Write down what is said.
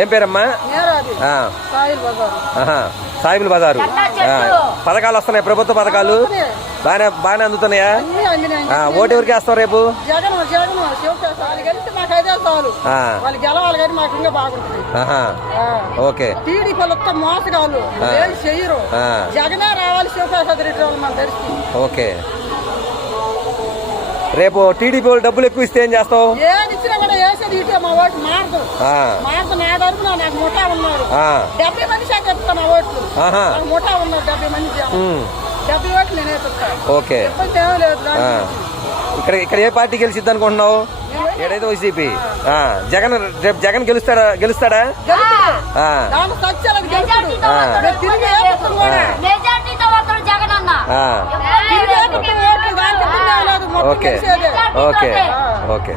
ఏం పేరమ్మా. సాయిబుల్ బజారు. పథకాలు వస్తున్నాయి? ప్రభుత్వ పథకాలు? బాగానే బాగానే అందుతున్నాయా? ఓటు ఎవరికి వేస్తావు రేపు. ఓకే. రేపు టీడీపీ వాళ్ళు డబ్బులు ఎక్కువ ఇస్తే ఏం చేస్తావు? ఏది ఇచ్చినా కూడా వేసేది ఇటే మా ఓటు మారదు ఆ, మారదు నా తరపున నాకు ముఠా ఉన్నారు. ఆ, డెబ్బై మంది శాతం చెప్తాను నా ఓట్లు. ఆహా. నాకు ముఠా ఉన్నారు డెబ్బై మంది జనం. ఉమ్, డెబ్బై ఓట్లు నేనే చెప్తాను ఓకే. ఇబ్బంది ఏమీ లేదు. ఇక్కడ ఇక్కడ ఏ పార్టీ గెలిచిద్ది అనుకుంటున్నావు? ఏడైతే వైసీపీ ఆ, జగన్ రేపు జగన్ గెలుస్తాడా గెలుస్తాడా? ఓకే. ఓకే. ఓకే.